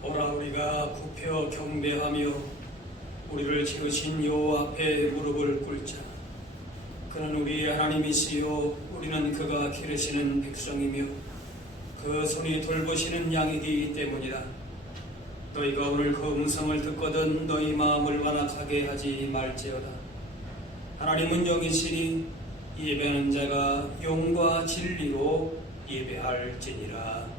오라 우리가 굽혀 경배하며 우리를 지으신 여호와 앞에 무릎을 꿇자. 그는 우리의 하나님이시요 우리는 그가 기르시는 백성이며 그 손이 돌보시는 양이기 때문이다. 너희가 오늘 그 음성을 듣거든 너희 마음을 완악하게 하지 말지어다. 하나님은 영이시니 예배하는 자가 영과 진리로 예배할지니라.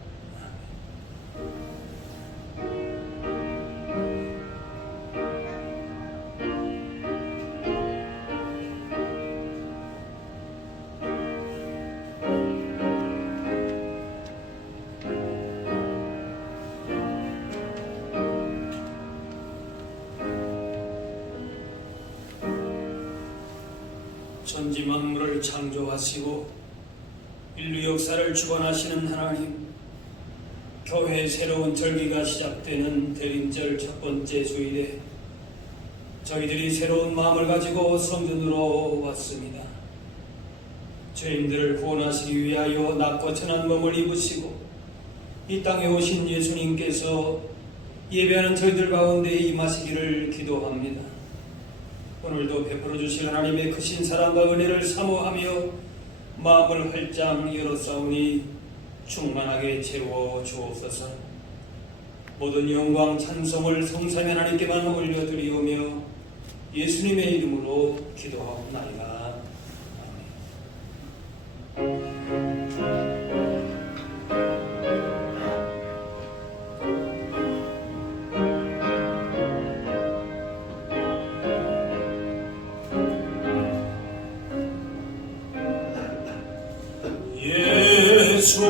천지 만물을 창조하시고 인류 역사를 주관하시는 하나님, 교회의 새로운 절기가 시작되는 대림절 첫 번째 주일에 저희들이 새로운 마음을 가지고 성전으로 왔습니다. 죄인들을 구원하시기 위하여 낮고 천한 몸을 입으시고 이 땅에 오신 예수님께서 예배하는 저희들 가운데 임하시기를 기도합니다. 오늘도 베풀어 주실 하나님의 크신 사랑과 은혜를 사모하며 마음을 활짝 열어싸우니 충만하게 채워 주옵소서. 모든 영광 찬송을 성삼위 하나님께만 올려드리오며 예수님의 이름으로 기도하옵나이다. 예수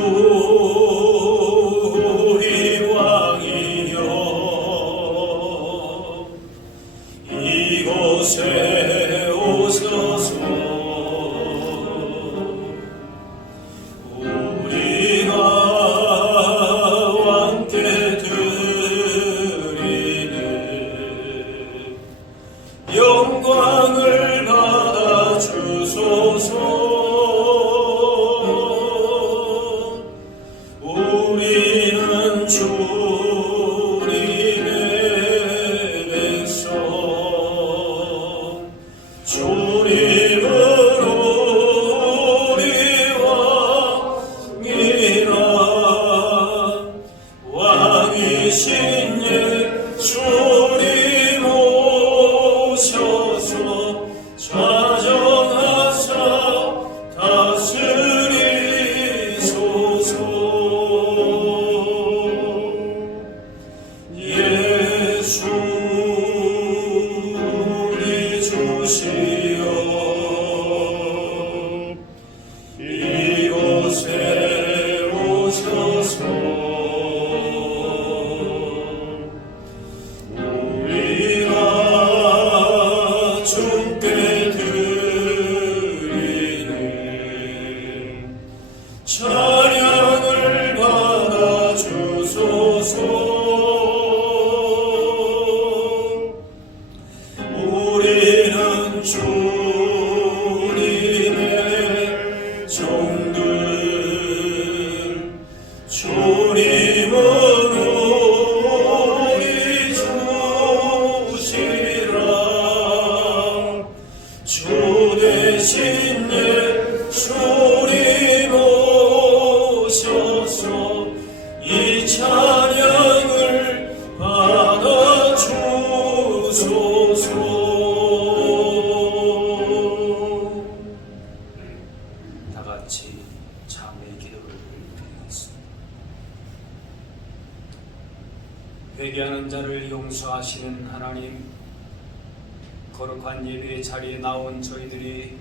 우리 왕이여 이곳에 오셔서 우리가 왕께 드리는 영광을 받아 주소서. 우리는 주님의 백성, 주님은 우리 왕이라. 왕이신 예수님 오셔서 좌정하사 다스리소서. 예수 우리 주시여 이곳에 오셔서 우리가 주께 드리는 같이 참회의 기도를 드리겠습니다. 회개하는 자를 용서하시는 하나님, 거룩한 예배의 자리에 나온 저희들이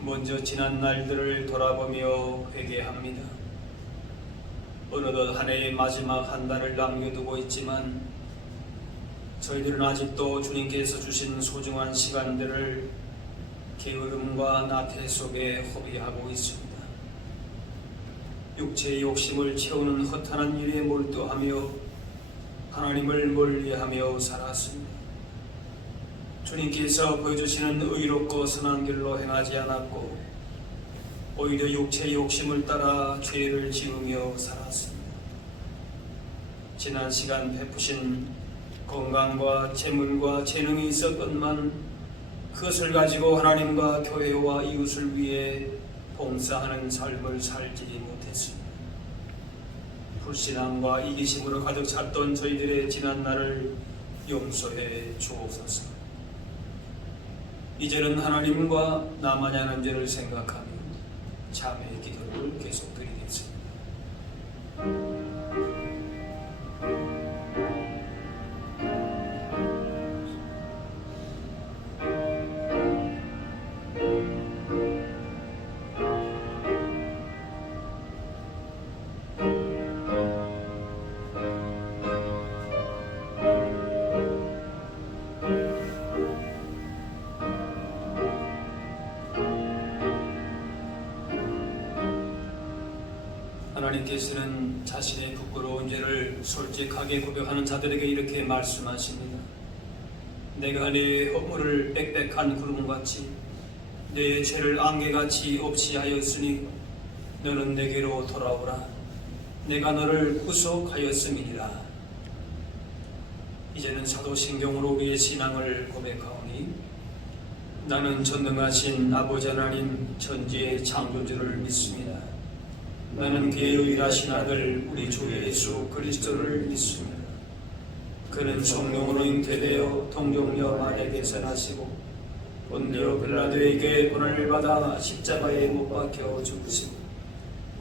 먼저 지난 날들을 돌아보며 회개합니다. 어느덧 한 해의 마지막 한 달을 남겨두고 있지만 저희들은 아직도 주님께서 주신 소중한 시간들을 게으름과 나태 속에 허비하고 있습니다. 육체의 욕심을 채우는 허탄한 일에 몰두하며 하나님을 멀리하며 살았습니다. 주님께서 보여주시는 의롭고 선한 길로 행하지 않았고 오히려 육체의 욕심을 따라 죄를 지으며 살았습니다. 지난 시간 베푸신 건강과 재물과 재능이 있었건만 그것을 가지고 하나님과 교회와 이웃을 위해 봉사하는 삶을 살지 못했습니다. 불신앙과 이기심으로 가득 찼던 저희들의 지난 날을 용서해 주옵소서. 이제는 하나님과 나만이 하는 죄를 생각하며 참회의 기도를 계속 드리겠습니다. 하나님께서는 자신의 부끄러운 죄를 솔직하게 고백하는 자들에게 이렇게 말씀하십니다. 내가 네 허물을 빽빽한 구름같이 내 죄를 안개같이 없이 하였으니 너는 내게로 돌아오라. 내가 너를 구속하였음이니라. 이제는 사도신경으로 우리의 신앙을 고백하오니 나는 전능하신 아버지 하나님 천지의 창조주를 믿습니다. 나는 그의 유일하신 아들 우리 주 예수 그리스도를 믿습니다. 그는 성령으로 잉태되어 동정녀 마리아에게 태어나시고 본디오 빌라도에게 고난을 받아 십자가에 못 박혀 죽으시고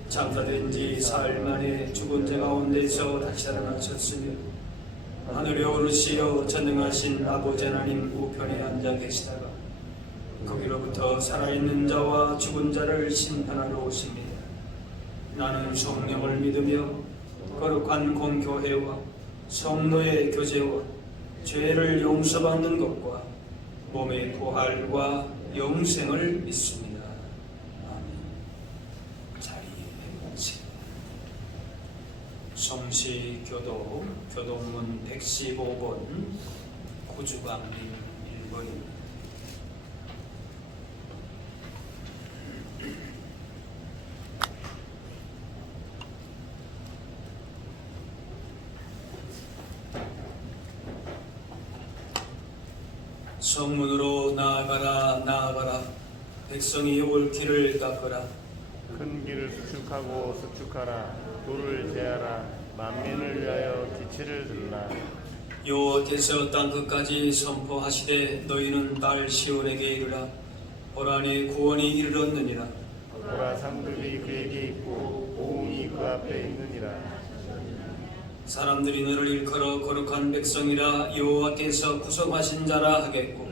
장사된 지 사흘 만에 죽은 자 가운데서 다시 살아나셨으며 하늘에 오르시어 전능하신 아버지 하나님 우편에 앉아 계시다가 거기로부터 살아있는 자와 죽은 자를 심판하러 오십니다. 나는 성령을 믿으며 거룩한 공교회와 성도의 교제와 죄를 용서받는 것과 몸의 부활과 영생을 믿습니다. 아멘. 자리에 앉으세요. 성시교도 교동문 115번 구주광림 1번입니다. 성문으로 나아가라 나아가라 백성이 올 길을 닦으라. 큰 길을 수축하고 수축하라. 돌을 제하라. 만민을 위하여 기치를 들라. 여호와께서 땅 끝까지 선포하시되 너희는 딸 시온에게 이르라. 보라 네 구원이 이르렀느니라. 보라 상급이 그에게 있고 보응이 그 앞에 있느니라. 사람들이 너를 일컬어 거룩한 백성이라 여호와께서 구속하신 자라 하겠고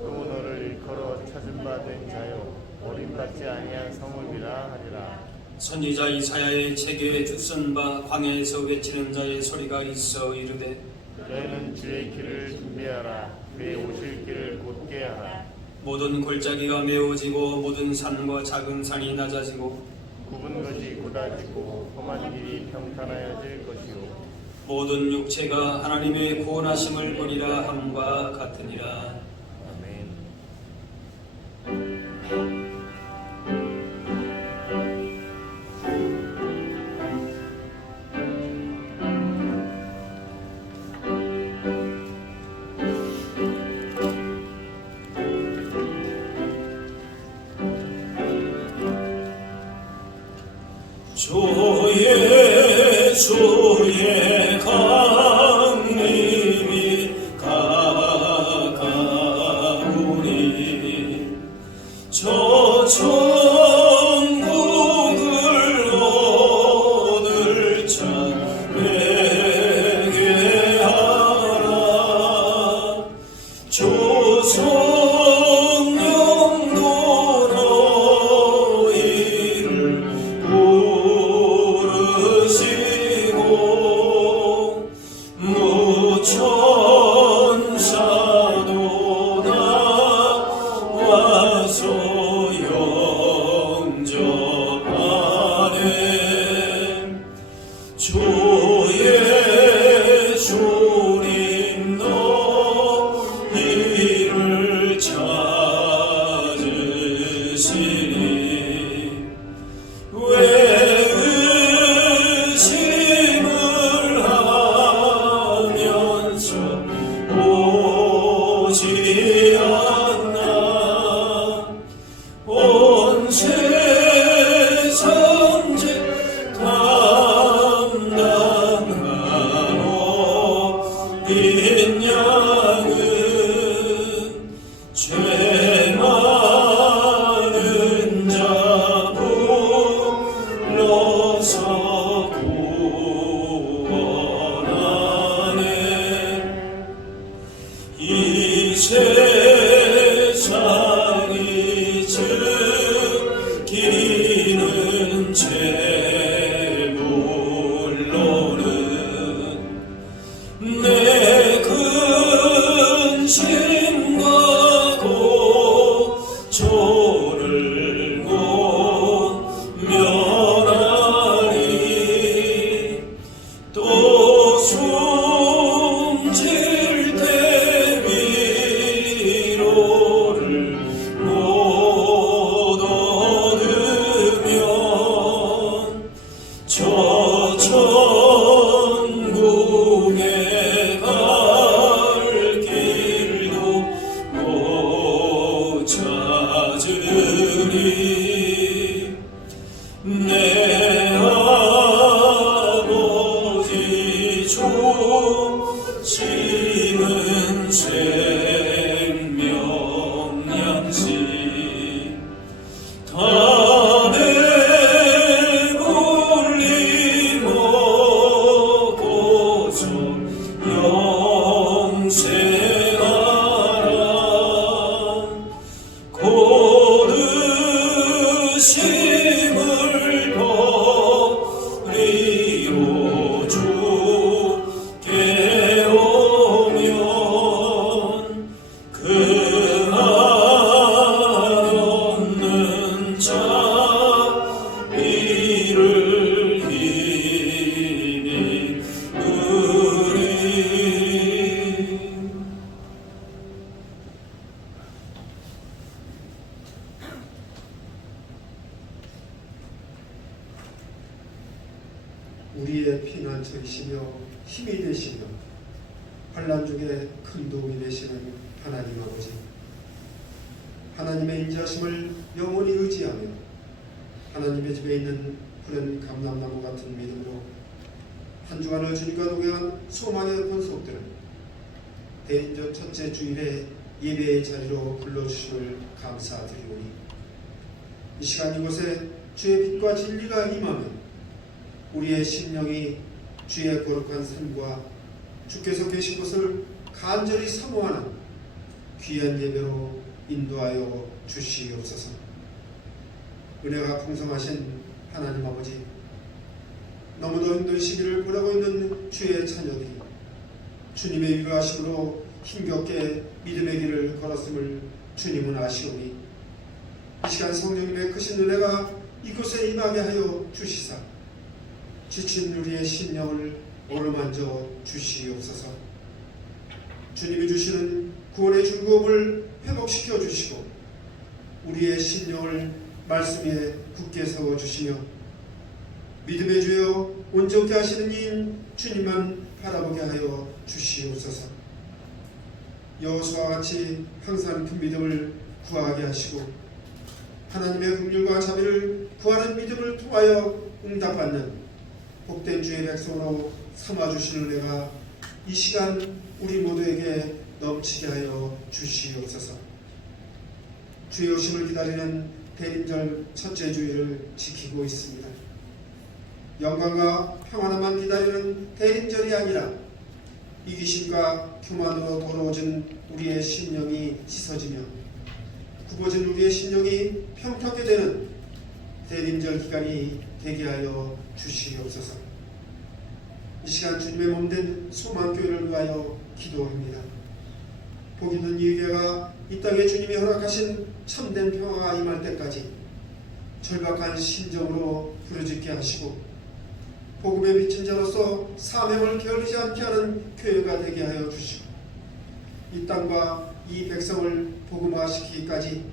또 너를 일컬어 찾은 바 된 자요 버림받지 아니한 성읍이라 하리라. 선지자 이사야의 책에 주쓴 바 광야에서 외치는 자의 소리가 있어 이르되 너희는 주의 길을 준비하라. 그의 오실 길을 곧게 하라. 모든 골짜기가 메워지고 모든 산과 작은 산이 낮아지고 굽은 것이 곧아지고 험한 길이 평탄하여질 것이요 모든 육체가 하나님의 구원하심을 보리라 함과 같으니라. 아멘. 주의 강림이 가까우니 저 천국 제물로는 내 근심과 고초를 모면하리 또 숨질 때 위로를 못 얻으면 저 천국에 갈 길도 못 찾으리 내 아버지 주시는 생명양식 다 배불리 먹고서 영생하라 고드심을 버리고 주께 오면 그 한없는 자비를 힘입으리 우리의 피난처이시며 힘이 되시며 환난 중에 큰 도움이 되시는 하나님 아버지, 하나님의 인자심을 영원히 의지하며 하나님의 집에 있는 푸른 감람나무 같은 믿음으로 한 주간을 주님과 동행한 소망의 권속들을 대인전 첫째 주일에 예배의 자리로 불러주심을 감사드리오니 이 시간 이곳에 주의 빛과 진리가 임하며 우리의 심령이 주의 거룩한 삶과 주께서 계신 곳을 간절히 사모하는 귀한 예배로 인도하여 주시옵소서. 은혜가 풍성하신 하나님 아버지, 너무도 힘든 시기를 보내고 있는 주의 자녀들이 주님의 위로하심으로 힘겹게 믿음의 길을 걸었음을 주님은 아시오니 이 시간 성령님의 크신 은혜가 이곳에 임하게 하여 주시사 지친 우리의 심령을 어루만져 주시옵소서. 주님이 주시는 구원의 즐거움을 회복시켜 주시고 우리의 심령을 말씀 위에 굳게 세워 주시며 믿음의 주여 온전케 하시는 이인 주님만 바라보게 하여 주시옵소서. 여호수아와 같이 항상 큰 믿음을 구하게 하시고 하나님의 긍휼과 자비를 구하는 믿음을 통하여 응답받는 복된 주의 백성으로 삼아주시는 은혜가 이 시간 우리 모두에게 넘치게 하여 주시옵소서. 주의 오심을 기다리는 대림절 첫째 주일을 지키고 있습니다. 영광과 평안함만 기다리는 대림절이 아니라 이기심과 교만으로 더러워진 우리의 심령이 씻어지며 굽어진 우리의 심령이 평탄하게 되는 대림절 기간이 되게 하여 주시옵소서. 이 시간 주님의 몸된 소망교회를 위하여 기도합니다. 복 있는 이 교회가 이 땅에 주님이 허락하신 참된 평화가 임할 때까지 절박한 심정으로 부르짖게 하시고 복음에 미친 자로서 사명을 게을리지 않게 하는 교회가 되게 하여 주시고 이 땅과 이 백성을 복음화시키기까지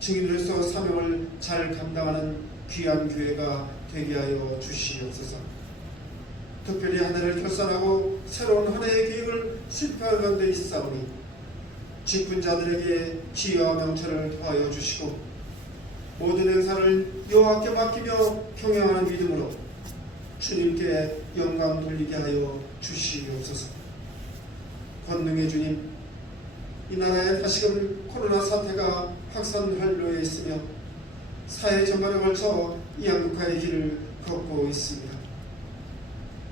증인으로서 사명을 잘 감당하는 귀한 교회가 되게 하여 주시옵소서. 특별히 한 해를 결산하고 새로운 한 해의 계획을 실패하는 가운데 있사오니 직분자들에게 지혜와 명철을 더하여 주시고 모든 행사를 여호와께 맡기며 경영하는 믿음으로 주님께 영광 돌리게 하여 주시옵소서. 권능의 주님, 이 나라에 다시금 코로나 사태가 확산할 묘에 있으며 사회 전반에 걸쳐 이 양극화의 길을 걷고 있습니다.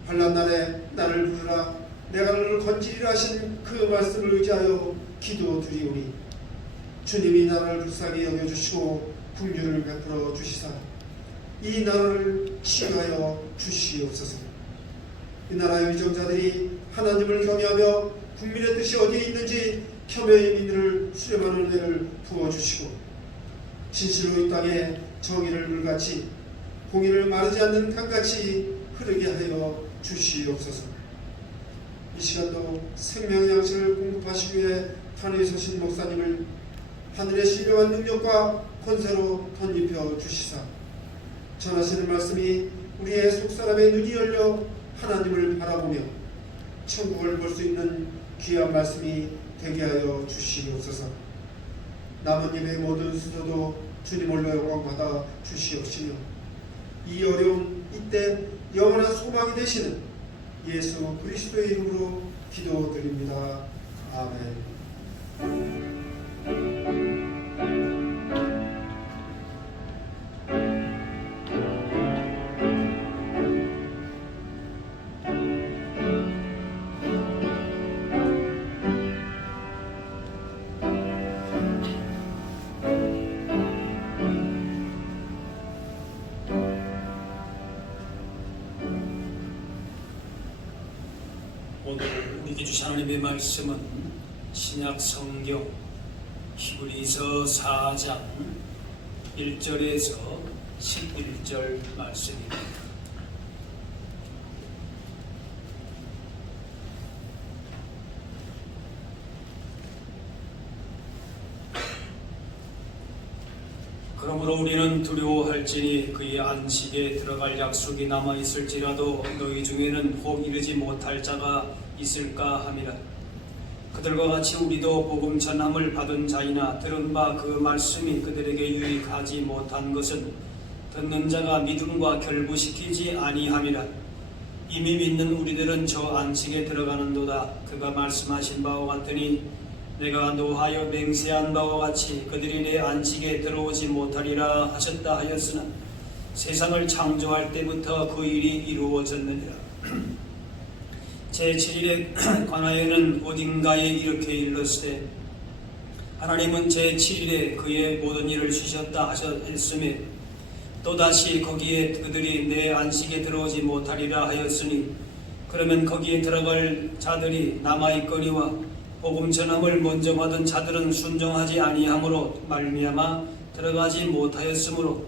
환난 날에 나를 부르라 내가 너를 건지리라 하신 그 말씀을 의지하여 기도드리오니 주님이 나라를 불쌍히 여겨주시고 긍휼을 베풀어 주시사 이 나라를 치유하여 주시옵소서. 이 나라의 위정자들이 하나님을 경외하며 국민의 뜻이 어디에 있는지 혐오의 민들을 수렴하는 은혜를 부어주시고 진실로 이 땅에 정의를 물같이 공의를 마르지 않는 강같이 흐르게 하여 주시옵소서. 이 시간도 생명의 양식을 공급하시기 위해 하늘에 서신 목사님을 하늘의 신령한 능력과 권세로 덧입혀 주시사 전하시는 말씀이 우리의 속사람의 눈이 열려 하나님을 바라보며 천국을 볼 수 있는 귀한 말씀이 되게 하여 주시옵소서. 남은 예배 모든 수도도 주님 홀로 영광받아 주시옵시며 이 어려운 이때 영원한 소망이 되시는 예수 그리스도의 이름으로 기도드립니다. 아멘. 오늘 우리에게 주신 하나님의 말씀은 신약 성경 히브리서 4장 1절에서 11절 말씀입니다. 그러므로 우리는 두려워할지니 그의 안식에 들어갈 약속이 남아있을지라도 너희 중에는 혹 이르지 못할 자가 있을까 함이라. 그들과 같이 우리도 복음 전함을 받은 자이나 들은 바 그 말씀이 그들에게 유익하지 못한 것은 듣는 자가 믿음과 결부시키지 아니함이라. 이미 믿는 우리들은 저 안식에 들어가는도다. 그가 말씀하신 바와 같으니 내가 노하여 맹세한 바와 같이 그들이 내 안식에 들어오지 못하리라 하셨다 하였으나 세상을 창조할 때부터 그 일이 이루어졌느니라. 제7일에 관하여는 어딘가에 이렇게 일렀으되 하나님은 제7일에 그의 모든 일을 쉬셨다 하셨으며 또다시 거기에 그들이 내 안식에 들어오지 못하리라 하였으니 그러면 거기에 들어갈 자들이 남아있거니와 복음 전함을 먼저 받은 자들은 순종하지 아니함으로 말미암아 들어가지 못하였으므로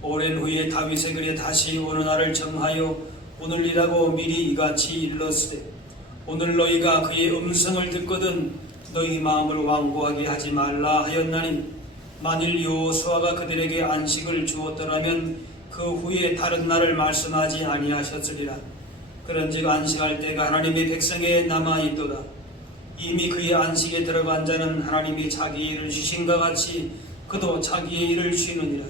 오랜 후에 다윗의 글에 다시 어느 날을 정하여 오늘이라고 미리 이같이 일렀으되 오늘 너희가 그의 음성을 듣거든 너희 마음을 완고하게 하지 말라 하였나니 만일 여호수아가 그들에게 안식을 주었더라면 그 후에 다른 날을 말씀하지 아니하셨으리라. 그런즉 안식할 때가 하나님의 백성에 남아있도다. 이미 그의 안식에 들어간 자는 하나님이 자기의 일을 쉬신과 같이 그도 자기의 일을 쉬느니라.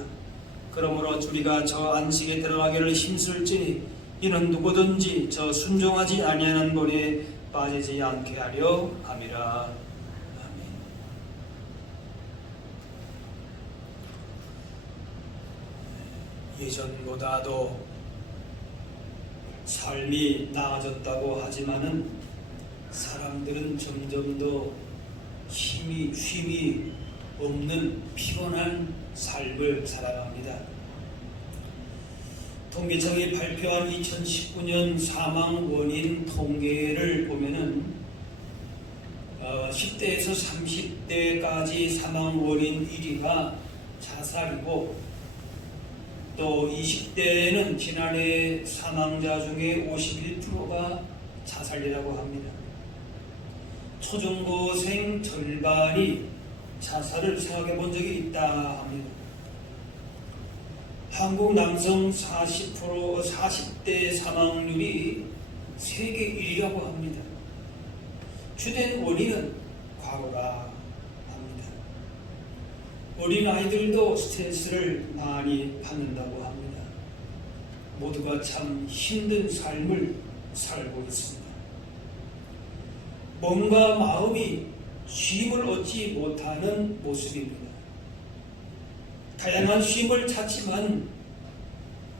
그러므로 우리가 저 안식에 들어가기를 힘쓸지니 이는 누구든지 저 순종하지 아니하는 본에 빠지지 않게 하려 함이라. 아멘. 예전보다도 삶이 나아졌다고 하지만은 사람들은 점점 더 쉼이 없는 피곤한 삶을 살아갑니다. 통계청이 발표한 2019년 사망 원인 통계를 보면은 10대에서 30대까지 사망 원인 1위가 자살이고 또 20대에는 지난해 사망자 중에 51%가 자살이라고 합니다. 초중고생 절반이 자살을 생각해 본 적이 있다 합니다. 한국 남성 40대 사망률이 세계 1위라고 합니다. 주된 원인은 과거라 합니다. 어린아이들도 스트레스를 많이 받는다고 합니다. 모두가 참 힘든 삶을 살고 있습니다. 몸과 마음이 쉼을 얻지 못하는 모습입니다. 다양한 쉼을 찾지만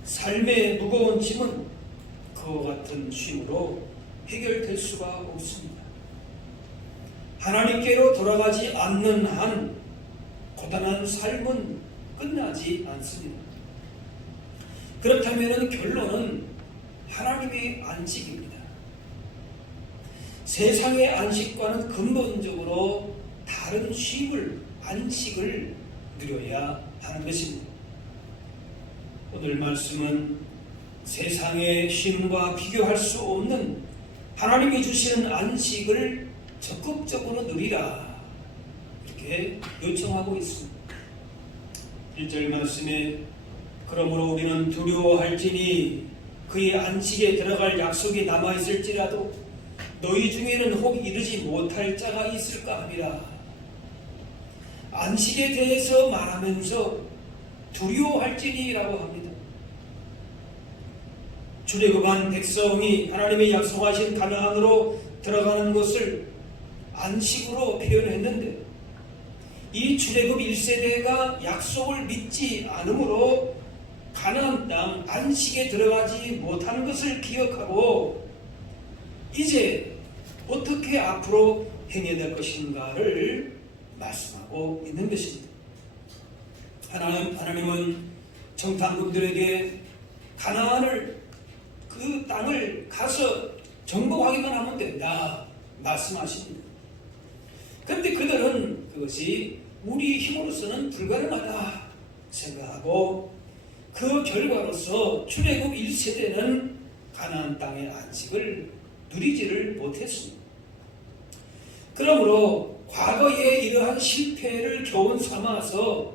삶의 무거운 짐은 그와 같은 쉼으로 해결될 수가 없습니다. 하나님께로 돌아가지 않는 한 고단한 삶은 끝나지 않습니다. 그렇다면 결론은 하나님의 안식입니다. 세상의 안식과는 근본적으로 다른 쉼을, 안식을 누려야 하는 것입니다. 오늘 말씀은 세상의 쉼과 비교할 수 없는 하나님이 주시는 안식을 적극적으로 누리라, 이렇게 요청하고 있습니다. 1절 말씀에 그러므로 우리는 두려워할지니 그의 안식에 들어갈 약속이 남아있을지라도 너희 중에는 혹 이르지 못할 자가 있을까 하니라. 안식에 대해서 말하면서 두려워할지니라고 합니다. 출애굽한 백성이 하나님의 약속하신 가나안으로 들어가는 것을 안식으로 표현했는데, 이 출애굽 1세대가 약속을 믿지 않으므로 가나안 땅 안식에 들어가지 못하는 것을 기억하고 이제 어떻게 앞으로 행해야 될 것인가를 말씀하고 있는 것입니다. 하나님은 정탐꾼들에게 가나안을, 그 땅을 가서 정복하기만 하면 된다 말씀하십니다. 그런데 그들은 그것이 우리 힘으로서는 불가능하다 생각하고 그 결과로서 출애굽 1세대는 가나안 땅의 안식을 누리지를 못했습니다. 그러므로 과거에 이러한 실패를 교훈 삼아서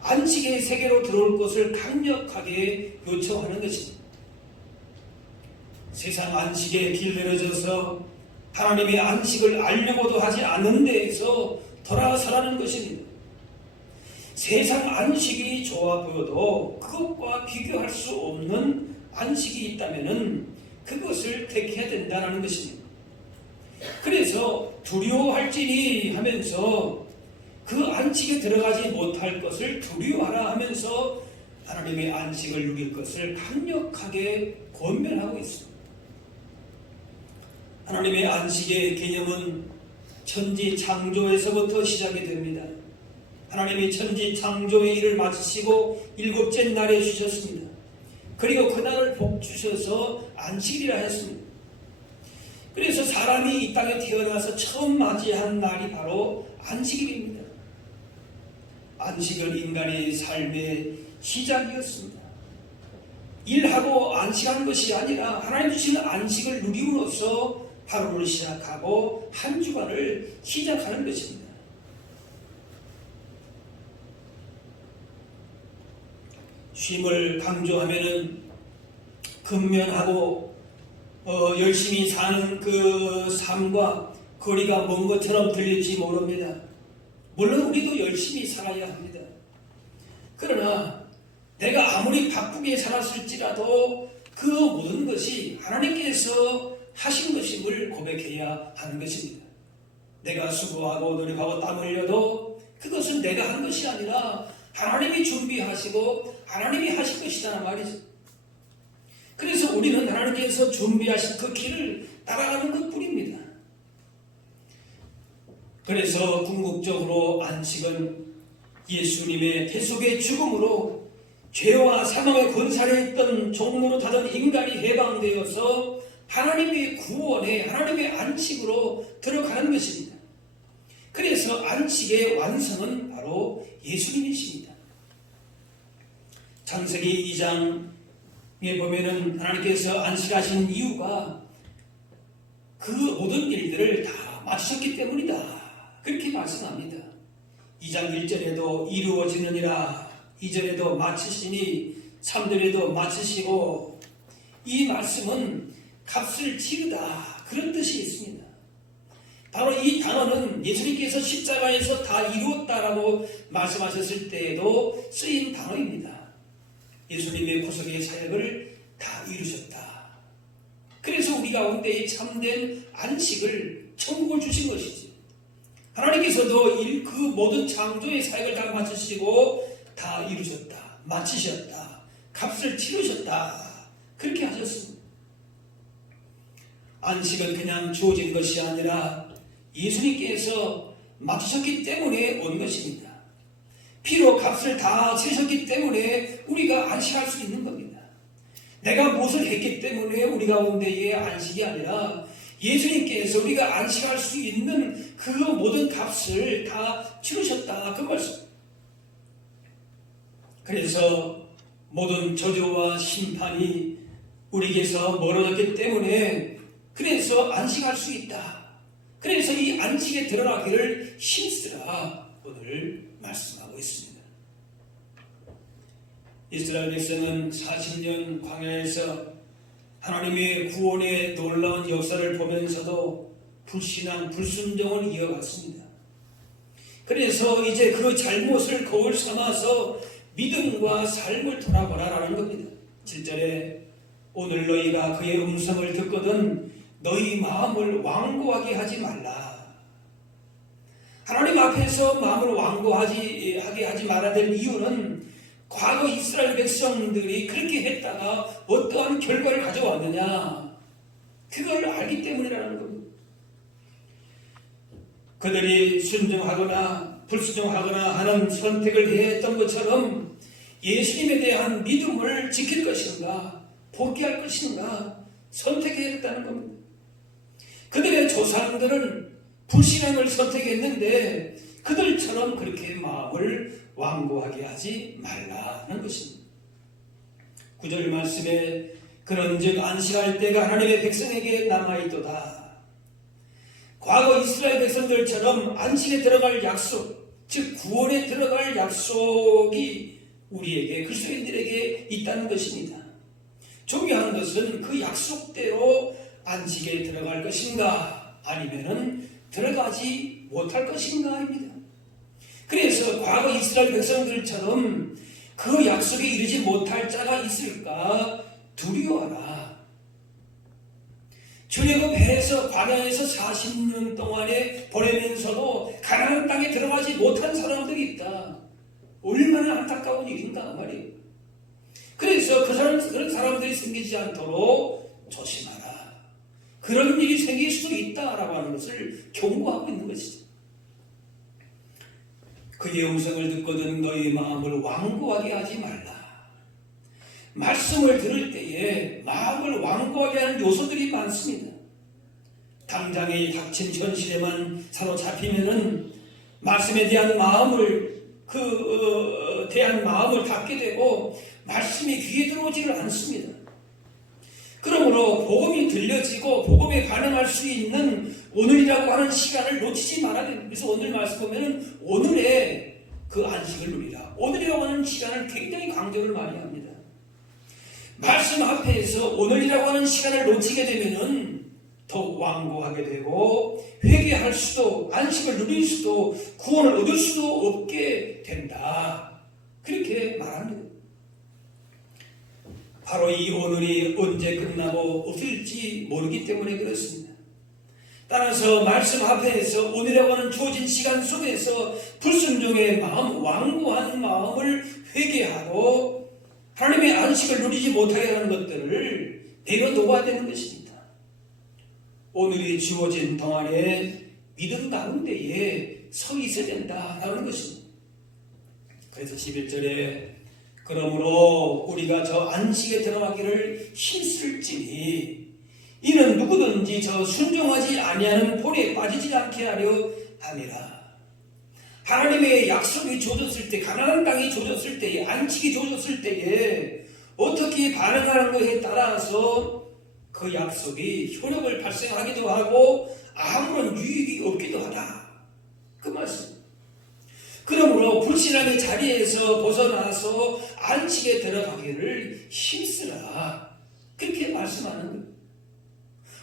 안식의 세계로 들어올 것을 강력하게 요청하는 것입니다. 세상 안식에 길들여져서 하나님의 안식을 알려고도 하지 않는 데에서 돌아서라는 것입니다. 세상 안식이 좋아 보여도 그것과 비교할 수 없는 안식이 있다면 그것을 택해야 된다는 것입니다. 그래서 두려워할지니 하면서 그 안식에 들어가지 못할 것을 두려워하라 하면서 하나님의 안식을 누릴 것을 강력하게 권면하고 있습니다. 하나님의 안식의 개념은 천지 창조에서부터 시작이 됩니다. 하나님이 천지 창조의 일을 마치시고 7째 날에 쉬셨습니다. 그리고 그날을 복 주셔서 안식일이라 했습니다. 그래서 사람이 이 땅에 태어나서 처음 맞이한 날이 바로 안식일입니다. 안식은 인간의 삶의 시작이었습니다. 일하고 안식한 것이 아니라 하나님 주시는 안식을 누림으로써 하루를 시작하고 한 주간을 시작하는 것입니다. 쉼을 강조하면은 근면하고 열심히 사는 그 삶과 거리가 먼 것처럼 들릴지 모릅니다. 물론 우리도 열심히 살아야 합니다. 그러나 내가 아무리 바쁘게 살았을지라도 그 모든 것이 하나님께서 하신 것임을 고백해야 하는 것입니다. 내가 수고하고 노력하고 땀 흘려도 그것은 내가 한 것이 아니라 하나님이 준비하시고 하나님이 하신 것이라는 말이죠. 그래서 우리는 하나님께서 준비하신 그 길을 따라가는 것뿐입니다. 그래서 궁극적으로 안식은 예수님의 대속의 죽음으로 죄와 사망의 권세에 있던 종로로 타던 인간이 해방되어서 하나님의 구원에, 하나님의 안식으로 들어가는 것입니다. 그래서 안식의 완성은 바로 예수님이십니다. 창세기 2장에 보면은 하나님께서 안식하신 이유가 그 모든 일들을 다 마치셨기 때문이다, 그렇게 말씀합니다. 2장 1절에도 이루어지느니라, 2절에도 마치시니 3절에도 마치시고, 이 말씀은 값을 치르다, 그런 뜻이 있습니다. 바로 이 단어는 예수님께서 십자가에서 다 이루었다라고 말씀하셨을 때에도 쓰인 단어입니다. 예수님의 구속의 사역을 다 이루셨다. 그래서 우리 가운데 참된 안식을, 천국을 주신 것이지. 하나님께서도 그 모든 창조의 사역을 다 마치시고 다 이루셨다, 마치셨다, 값을 치르셨다, 그렇게 하셨습니다. 안식은 그냥 주어진 것이 아니라 예수님께서 맡으셨기 때문에 온 것입니다. 피로 값을 다 치르셨기 때문에 우리가 안식할 수 있는 겁니다. 내가 무엇을 했기 때문에 우리 가운데의 안식이 아니라 예수님께서 우리가 안식할 수 있는 그 모든 값을 다 치르셨다, 그 말씀. 그래서 모든 저주와 심판이 우리에게서 멀어졌기 때문에 그래서 안식할 수 있다. 그래서 이 안식에 들어가기를 힘쓰라, 오늘 말씀하고 있습니다. 이스라엘 백성은 40년 광야에서 하나님의 구원의 놀라운 역사를 보면서도 불신앙, 불순종을 이어갔습니다. 그래서 이제 그 잘못을 거울 삼아서 믿음과 삶을 돌아보라라는 겁니다. 7절에 오늘 너희가 그의 음성을 듣거든 너희 마음을 완고하게 하지 말라. 하나님 앞에서 마음을 완고하게 하지 말아야 될 이유는 과거 이스라엘 백성들이 그렇게 했다가 어떠한 결과를 가져왔느냐, 그걸 알기 때문이라는 겁니다. 그들이 순종하거나 불순종하거나 하는 선택을 했던 것처럼 예수님에 대한 믿음을 지킬 것인가 포기할 것인가 선택해야 했다는 겁니다. 그들의 조상들은 불신앙을 선택했는데 그들처럼 그렇게 마음을 완고하게 하지 말라는 것입니다. 9절 말씀에 그런즉 안식할 때가 하나님의 백성에게 남아있도다. 과거 이스라엘 백성들처럼 안식에 들어갈 약속, 즉 구원에 들어갈 약속이 우리에게, 그리스도인들에게 있다는 것입니다. 중요한 것은 그 약속대로 안식에 들어갈 것인가 아니면은 들어가지 못할 것인가입니다. 그래서 과거 이스라엘 백성들처럼 그 약속에 이르지 못할 자가 있을까 두려워하라. 출애굽해서 광야에서 40년 동안에 보내면서도 가나안 땅에 들어가지 못한 사람들이 있다. 얼마나 안타까운 일인가 말이에요. 그래서 그런 사람들이 생기지 않도록 조심하라. 그런 일이 생길 수도 있다라고 하는 것을 경고하고 있는 것이죠. 그의 음성을 듣거든 너희 마음을 완고하게 하지 말라. 말씀을 들을 때에 마음을 완고하게 하는 요소들이 많습니다. 당장에 닥친 현실에만 사로잡히면은 말씀에 대한 마음을 대한 마음을 닫게 되고 말씀이 귀에 들어오지를 않습니다. 그러므로 복음이 들려지고 복음에 반응할 수 있는 오늘이라고 하는 시간을 놓치지 말아야 됩니다. 그래서 오늘 말씀 보면은 오늘의 그 안식을 누리라. 오늘이라고 하는 시간을 굉장히 강조를 많이 합니다. 말씀 앞에서 오늘이라고 하는 시간을 놓치게 되면은 더욱 완고하게 되고 회개할 수도, 안식을 누릴 수도, 구원을 얻을 수도 없게 된다. 그렇게 말합니다. 바로 이 오늘이 언제 끝나고 없을지 모르기 때문에 그렇습니다. 따라서 말씀 앞에서 오늘이라고 하는 주어진 시간 속에서 불순종의 마음, 완고한 마음을 회개하고 하나님의 안식을 누리지 못하게 하는 것들을 내려놓아야 되는 것입니다. 오늘이 주어진 동안에 믿음 가운데에 서 있어야 된다라는 것입니다. 그래서 11절에 그러므로 우리가 저 안식에 들어가기를 힘쓸지니 이는 누구든지 저 순종하지 아니하는 볼에 빠지지 않게 하려 함이라. 하나님의 약속이 주어졌을 때, 가나안 땅이 주어졌을 때에, 안식이 주어졌을 때에 어떻게 반응하는 것에 따라서 그 약속이 효력을 발생하기도 하고 아무런 유익이 없기도 하다. 그 말씀. 그러므로 불신앙의 자리에서 벗어나서 안식에 들어가기를 힘쓰라. 그렇게 말씀하는 거예요.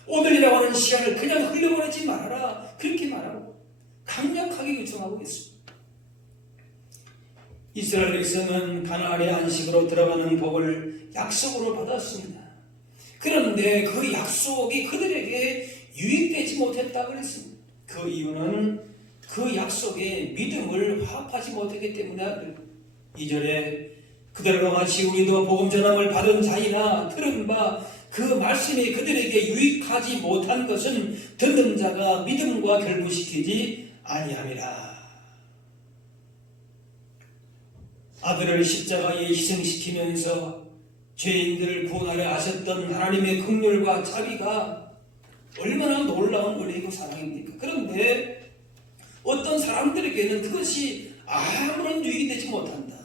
오늘이라고 하는 시간을 그냥 흘려보내지 말아라. 그렇게 말하고 강력하게 요청하고 있습니다. 이스라엘 백성은 가나안의 안식으로 들어가는 복을 약속으로 받았습니다. 그런데 그 약속이 그들에게 유익되지 못했다고 그랬습니다. 그 이유는 그 약속에 믿음을 화합하지 못했기 때문에 2절에 그들과 같이 우리도 복음 전함을 받은 자이나 들은 바 그 말씀이 그들에게 유익하지 못한 것은 듣는 자가 믿음과 결부시키지 아니함이라. 아들을 십자가에 희생시키면서 죄인들을 구원하려 하셨던 하나님의 긍휼과 자비가 얼마나 놀라운 은혜이고 사랑입니까? 그런데 어떤 사람들에게는 그것이 아무런 유익이 되지 못한다.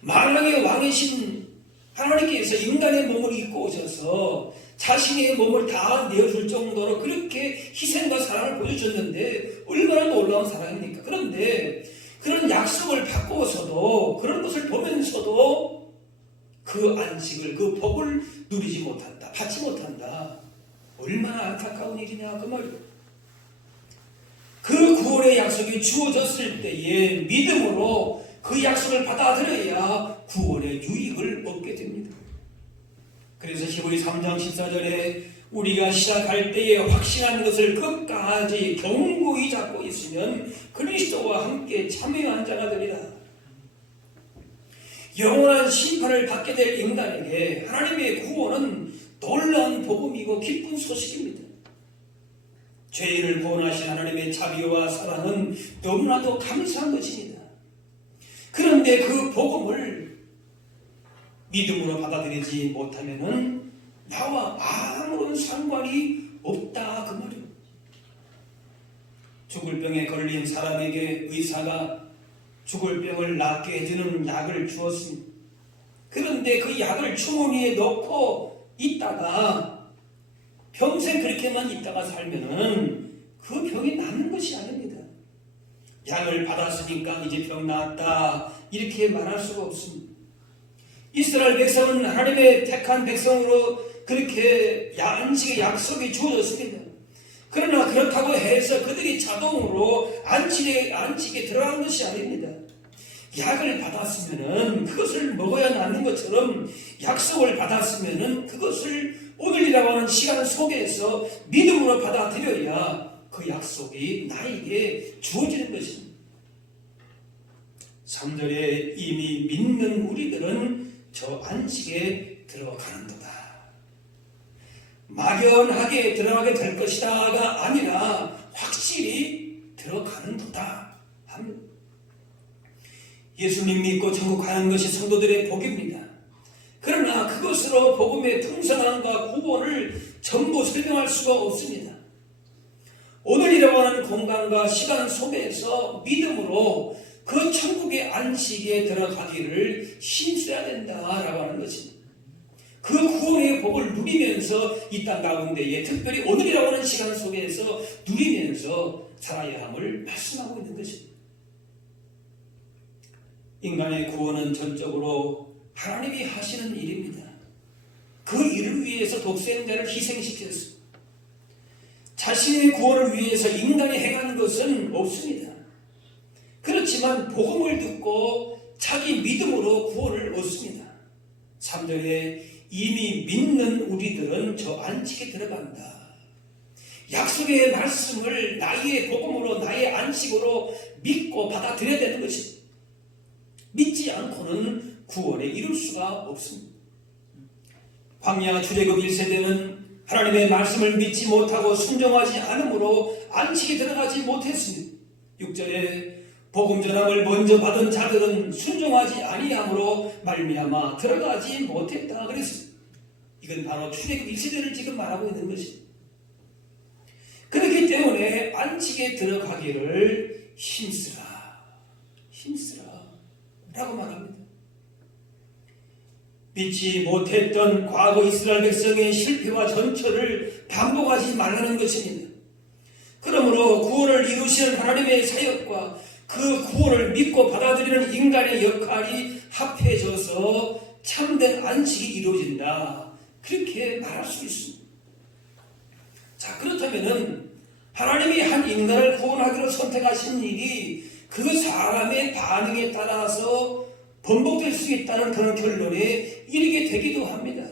만왕의 왕이신 하나님께서 인간의 몸을 입고 오셔서 자신의 몸을 다 내어줄 정도로 그렇게 희생과 사랑을 보여주셨는데 얼마나 놀라운 사랑입니까? 그런데 그런 약속을 받고서도 그런 것을 보면서도 그 안식을, 그 복을 누리지 못한다, 받지 못한다. 얼마나 안타까운 일이냐 그 말이에요. 그 구원의 약속이 주어졌을 때에 믿음으로 그 약속을 받아들여야 구원의 유익을 얻게 됩니다. 그래서 히브리 3장 14절에 우리가 시작할 때에 확신한 것을 끝까지 견고히 잡고 있으면 그리스도와 함께 참여한 자가 되리라. 영원한 심판을 받게 될 인간에게 하나님의 구원은 놀라운 복음이고 기쁜 소식입니다. 죄인을 구원하신 하나님의 자비와 사랑은 너무나도 감사한 것입니다. 그런데 그 복음을 믿음으로 받아들이지 못하면은 나와 아무런 상관이 없다 그 말이에요. 죽을 병에 걸린 사람에게 의사가 죽을 병을 낫게 해주는 약을 주었습니다. 그런데 그 약을 주머니에 넣고 있다가 평생 그렇게만 있다가 살면은 그 병이 낫는 것이 아닙니다. 약을 받았으니까 이제 병 나았다 이렇게 말할 수가 없습니다. 이스라엘 백성은 하나님의 택한 백성으로 그렇게 안식의 약속이 주어졌습니다. 그러나 그렇다고 해서 그들이 자동으로 안식에 들어간 것이 아닙니다. 약을 받았으면은 그것을 먹어야 낫는 것처럼 약속을 받았으면은 그것을 오늘이라고 하는 시간 속에서 믿음으로 받아들여야 그 약속이 나에게 주어지는 것입니다. 3절에 이미 믿는 우리들은 저 안식에 들어가는도다. 막연하게 들어가게 될 것이다가 아니라 확실히 들어가는도다 합니다. 예수님 믿고 천국 가는 것이 성도들의 복입니다. 그러나 그것으로 복음의 풍성함과 구원을 전부 설명할 수가 없습니다. 오늘이라고 하는 공간과 시간 속에서 믿음으로 그 천국의 안식에 들어가기를 힘써야 된다라고 하는 것입니다. 그 구원의 복을 누리면서 이 땅 가운데에 특별히 오늘이라고 하는 시간 속에서 누리면서 살아야 함을 말씀하고 있는 것입니다. 인간의 구원은 전적으로 하나님이 하시는 일입니다. 그 일을 위해서 독생자를 희생시켰습니다. 자신의 구원을 위해서 인간이 행하는 것은 없습니다. 그렇지만 복음을 듣고 자기 믿음으로 구원을 얻습니다. 3절에 이미 믿는 우리들은 저 안식에 들어간다. 약속의 말씀을 나의 복음으로 나의 안식으로 믿고 받아들여야 되는 것입니다. 믿지 않고는 구원에 이룰 수가 없습니다. 광야 출애굽 1세대는 하나님의 말씀을 믿지 못하고 순종하지 않으므로 안식에 들어가지 못했습니다. 6절에 복음 전함을 먼저 받은 자들은 순종하지 아니함으로 말미암아 들어가지 못했다 그랬습니다. 이건 바로 출애굽 1세대를 지금 말하고 있는 것입니다. 그렇기 때문에 안식에 들어가기를 힘쓰라 라고 말합니다. 믿지 못했던 과거 이스라엘 백성의 실패와 전철을 반복하지 말라는 것입니다. 그러므로 구원을 이루시는 하나님의 사역과 그 구원을 믿고 받아들이는 인간의 역할이 합해져서 참된 안식이 이루어진다. 그렇게 말할 수 있습니다. 자, 그렇다면은 하나님이 한 인간을 구원하기로 선택하신 일이 그 사람의 반응에 따라서 번복될 수 있다는 그런 결론에 이르게 되기도 합니다.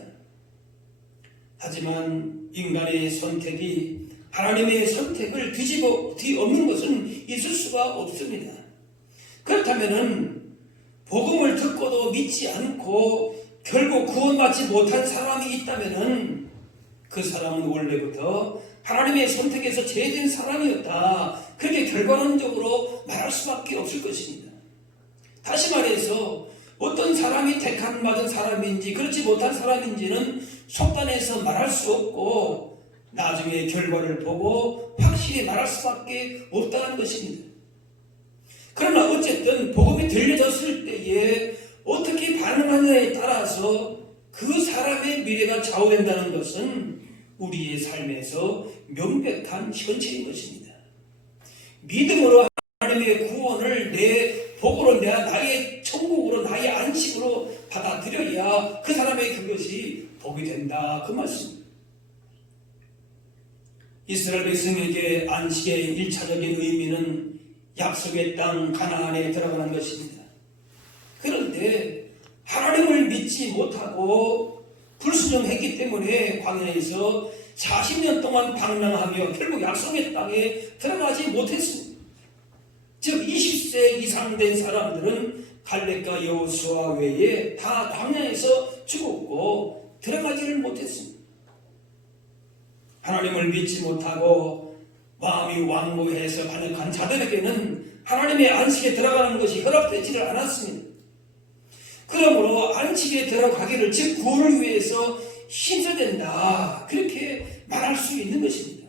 하지만 인간의 선택이 하나님의 선택을 뒤엎는 것은 있을 수가 없습니다. 그렇다면은 복음을 듣고도 믿지 않고 결국 구원받지 못한 사람이 있다면은 그 사람은 원래부터 하나님의 선택에서 제외된 사람이었다. 그렇게 결과론적으로 말할 수밖에 없을 것입니다. 다시 말해서 어떤 사람이 택한 받은 사람인지 그렇지 못한 사람인지는 속단해서 말할 수 없고 나중에 결과를 보고 확실히 말할 수밖에 없다는 것입니다. 그러나 어쨌든 복음이 들려졌을 때에 어떻게 반응하느냐에 따라서 그 사람의 미래가 좌우된다는 것은 우리의 삶에서 명백한 현실인 것입니다. 믿음으로 하나님의 구원을 내 복으로 나의 천국으로 나의 안식으로 받아들여야 그 사람의 그것이 복이 된다 그 말씀입니다. 이스라엘 백성에게 안식의 1차적인 의미는 약속의 땅 가나안에 들어가는 것입니다. 그런데 하나님을 믿지 못하고 불순종했기 때문에 광야에서 40년 동안 방랑하며 결국 약속의 땅에 들어가지 못했습니다. 즉 20세 이상 된 사람들은 갈렙과 여호수아 외에 다 광야에서 죽었고 들어가지를 못했습니다. 하나님을 믿지 못하고 마음이 완고해서 반역한 자들에게는 하나님의 안식에 들어가는 것이 허락되지를 않았습니다. 그러므로 안식에 들어가기를 즉 구원을 위해서 힘써야 된다 그렇게 말할 수 있는 것입니다.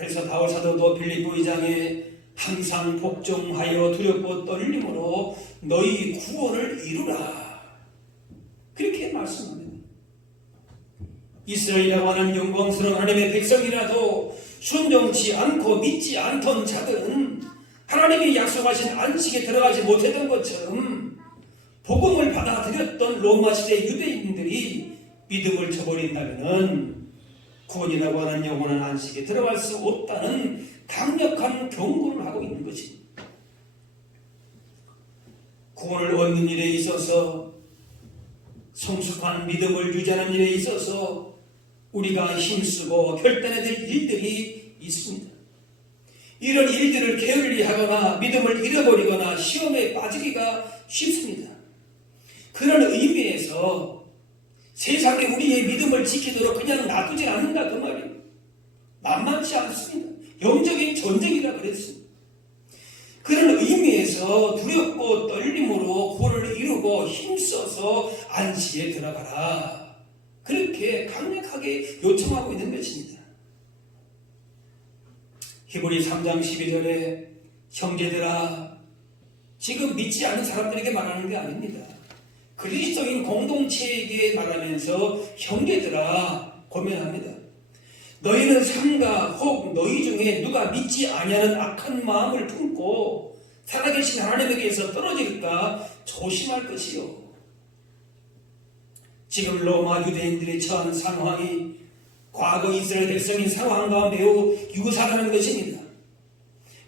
그래서 바울 사도도 빌립보 2장에 항상 복종하여 두렵고 떨림으로 너희 구원을 이루라 그렇게 말씀합니다. 이스라엘이라고 하는 영광스러운 하나님의 백성이라도 순종치 않고 믿지 않던 자들은 하나님이 약속하신 안식에 들어가지 못했던 것처럼 복음을 받아들였던 로마 시대 유대인들이 믿음을 저버린다면 구원이라고 하는 영원한 안식에 들어갈 수 없다는 강력한 경고를 하고 있는 것입니다. 구원을 얻는 일에 있어서 성숙한 믿음을 유지하는 일에 있어서 우리가 힘쓰고 결단해야 될 일들이 있습니다. 이런 일들을 게을리하거나 믿음을 잃어버리거나 시험에 빠지기가 쉽습니다. 그런 의미에서 세상에 우리의 믿음을 지키도록 그냥 놔두지 않는다 그 말이에요. 만만치 않습니다. 영적인 전쟁이라 그랬습니다. 그런 의미에서 두렵고 떨림으로 구원을 이루고 힘써서 안식에 들어가라 그렇게 강력하게 요청하고 있는 것입니다. 히브리 3장 12절에 형제들아 지금 믿지 않는 사람들에게 말하는 게 아닙니다. 그리스도인 공동체에게 말하면서 형제들아 고면합니다. 너희는 삼가 혹 너희 중에 누가 믿지 아니하는 악한 마음을 품고 살아계신 하나님에게서 떨어질까 조심할 것이요. 지금 로마 유대인들이 처한 상황이 과거 이스라엘 백성인 상황과 매우 유사하다는 것입니다.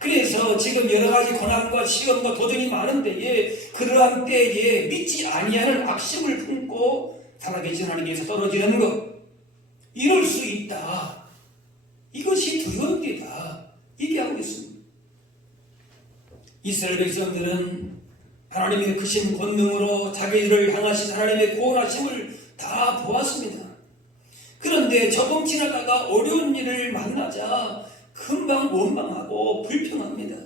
그래서 지금 여러 가지 고난과 시험과 도전이 많은 때에 그러한 때에 믿지 아니하는 악심을 품고 살아계신 하나님께서 떨어지는 것 이럴 수 있다. 이것이 두려운 때다. 얘기하고 있습니다. 이스라엘 백성들은 하나님의 크신 권능으로 자기들을 향하신 하나님의 구원하심을 다 보았습니다. 그런데 조금 지나다가 어려운 일을 만나자 금방 원망하고 불평합니다.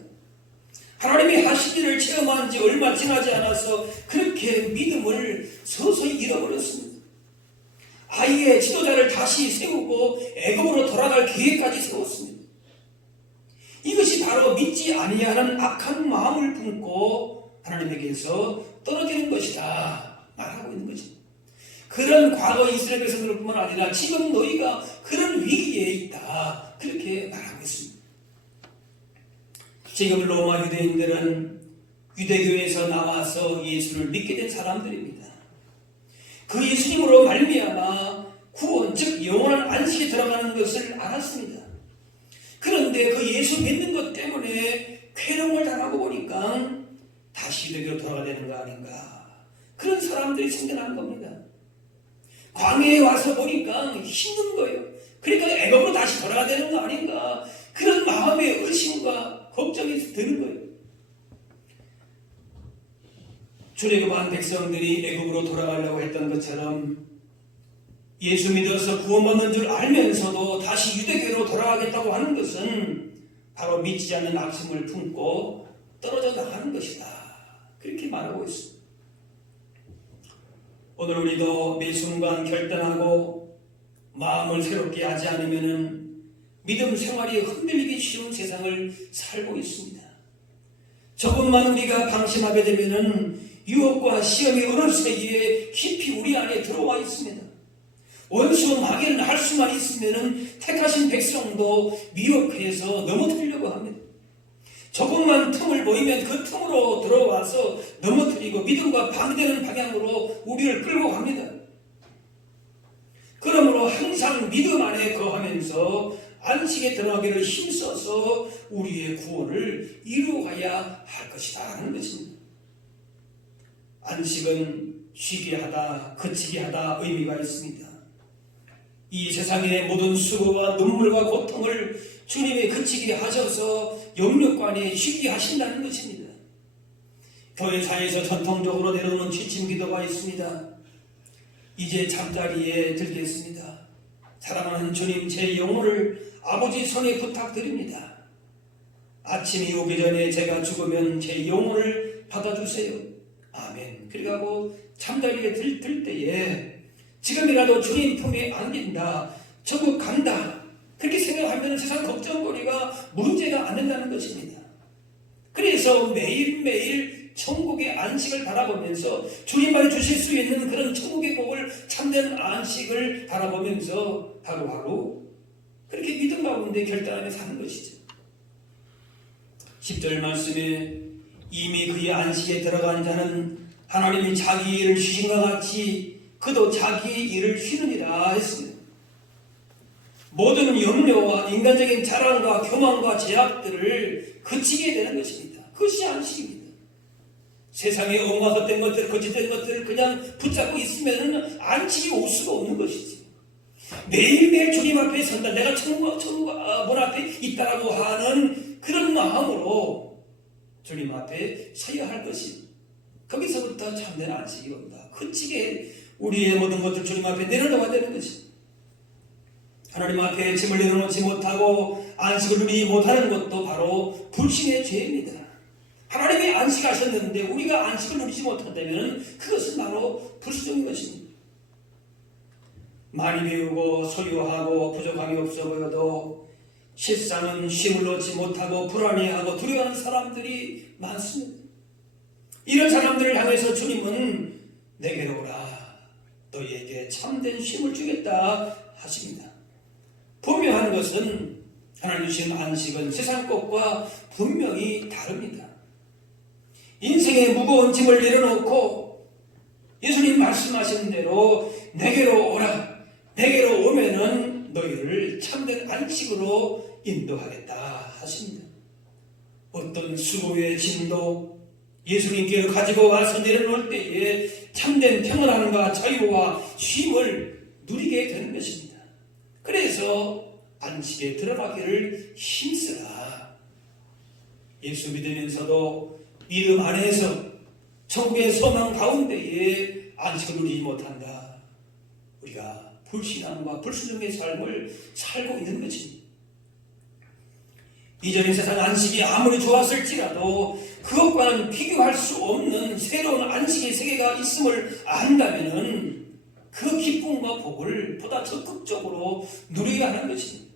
하나님이 하신 일을 체험한 지 얼마 지나지 않아서 그렇게 믿음을 서서히 잃어버렸습니다. 아예 지도자를 다시 세우고 애굽으로 돌아갈 계획까지 세웠습니다. 이것이 바로 믿지 아니하는 악한 마음을 품고 하나님에게서 떨어지는 것이다 말하고 있는 것입니다. 그런 과거 이스라엘 백성들뿐만 아니라 지금 너희가 그런 위기에 있다 그렇게 말하고 있습니다. 지금 로마 유대인들은 유대교에서 나와서 예수를 믿게 된 사람들입니다. 그 예수님으로 말미암아 구원 즉 영원한 안식에 들어가는 것을 알았습니다. 그런데 그 예수 믿는 것 때문에 괴로움을 당하고 보니까 다시 유대교로 돌아가야 되는 거 아닌가 그런 사람들이 생겨난 겁니다. 광야에 와서 보니까 힘든 거예요. 그러니까 애굽으로 다시 돌아가야 되는 거 아닌가 그런 마음의 의심과 걱정이 드는 거예요. 출애굽한 백성들이 애굽으로 돌아가려고 했던 것처럼 예수 믿어서 구원받는 줄 알면서도 다시 유대교로 돌아가겠다고 하는 것은 바로 믿지 않는 악심을 품고 떨어져 나가는 것이다. 그렇게 말하고 있습니다. 오늘 우리도 매 순간 결단하고 마음을 새롭게 하지 않으면 믿음 생활이 흔들리기 쉬운 세상을 살고 있습니다. 조금만 우리가 방심하게 되면 유혹과 시험이 어느 세기에 깊이 우리 안에 들어와 있습니다. 원수 마귀는 할 수만 있으면 택하신 백성도 미혹해서 넘어뜨리려고 합니다. 조금만 틈을 보이면 그 틈으로 들어와서 넘어뜨리고 믿음과 반대되는 방향으로 우리를 끌고 갑니다. 그러므로 항상 믿음 안에 거하면서 안식에 들어가기를 힘써서 우리의 구원을 이루어가야 할 것이다 하는 것입니다. 안식은 쉬게 하다, 그치게 하다 의미가 있습니다. 이 세상의 모든 수고와 눈물과 고통을 주님이 그치게 하셔서 영육관에 쉬게 하신다는 것입니다. 교회사에서 전통적으로 내려오는 취침 기도가 있습니다. 이제 잠자리에 들겠습니다. 사랑하는 주님, 제 영혼을 아버지 손에 부탁드립니다. 아침이 오기 전에 제가 죽으면 제 영혼을 받아주세요. 아멘. 그리고 잠자리에 들 때에 지금이라도 주님 품에 안긴다, 천국 간다, 그렇게 생각하면 세상 걱정거리가 문제가 안 된다는 것입니다. 그래서 매일매일 천국의 안식을 바라보면서 주님만이 주실 수 있는 그런 천국의 복을 참된 안식을 바라보면서 하루하루 그렇게 믿음 가운데 결단하며 사는 것이죠. 10절 말씀에 이미 그의 안식에 들어간 자는 하나님이 자기 일을 쉬신 것 같이 그도 자기 일을 쉬느니라 했습니다. 모든 염려와 인간적인 자랑과 교만과 제약들을 그치게 되는 것입니다. 그것이 안식입니다. 세상에 엉망헛된 것들, 거짓된 것들을 그냥 붙잡고 있으면 안식이 올 수가 없는 것이지. 매일매일 주님 앞에 선다, 내가 천국 문 앞에 있다라고 하는 그런 마음으로 주님 앞에 서야 할 것입니다. 거기서부터 참된 안식이 온다. 그치게 우리의 모든 것들 주님 앞에 내려놓아야 되는 것입니다. 하나님 앞에 짐을 내려놓지 못하고 안식을 누리지 못하는 것도 바로 불신의 죄입니다. 하나님이 안식하셨는데 우리가 안식을 누리지 못한다면 그것은 바로 불순종인 것입니다. 많이 배우고 소유하고 부족함이 없어 보여도 실상은 쉼을 얻지 못하고 불안해하고 두려워하는 사람들이 많습니다. 이런 사람들을 향해서 주님은 내게로 오라, 너희에게 참된 쉼을 주겠다 하십니다. 분명한 것은 하나님 주신 안식은 세상 것과 분명히 다릅니다. 인생의 무거운 짐을 내려놓고 예수님 말씀하신 대로 내게로 오라, 내게로 오면은 너희를 참된 안식으로 인도하겠다 하십니다. 어떤 수고의 짐도 예수님께로 가지고 와서 내려놓을 때에 참된 평안함과 자유와 쉼을 누리게 되는 것입니다. 그래서 안식에 들어가기를 힘쓰라. 예수 믿으면서도 믿음 안에서 천국의 소망 가운데에 안식을 누리지 못한다. 우리가 불신앙과 불순종의 삶을 살고 있는 것입니다. 이전의 세상 안식이 아무리 좋았을지라도 그것과는 비교할 수 없는 새로운 안식의 세계가 있음을 안다면 그 기쁨과 복을 보다 적극적으로 누려야 하는 것입니다.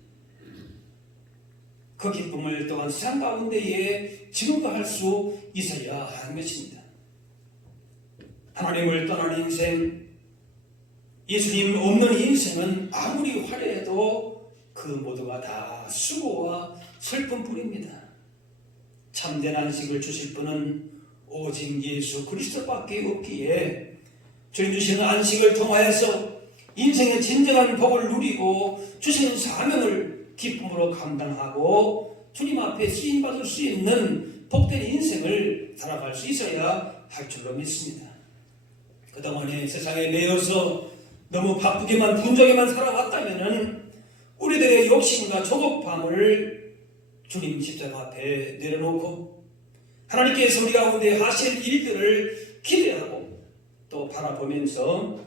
그 기쁨을 또한 세상 가운데에 증거할 수 있어야 하는 것입니다. 하나님을 떠난 인생, 예수님 없는 인생은 아무리 화려해도 그 모두가 다 수고와 슬픔뿐입니다. 참된 안식을 주실 분은 오직 예수 그리스도밖에 없기에 주님 주시는 안식을 통하여서 인생의 진정한 복을 누리고 주시는 사명을 기쁨으로 감당하고 주님 앞에 쓰임받을 수 있는 복된 인생을 살아갈 수 있어야 할 줄로 믿습니다. 그동안에 세상에 매여서 너무 바쁘게만 분주하게만 살아왔다면 우리들의 욕심과 조급함을 주님 십자가 앞에 내려놓고 하나님께서 우리 가운데 하실 일들을 기대하고 또 바라보면서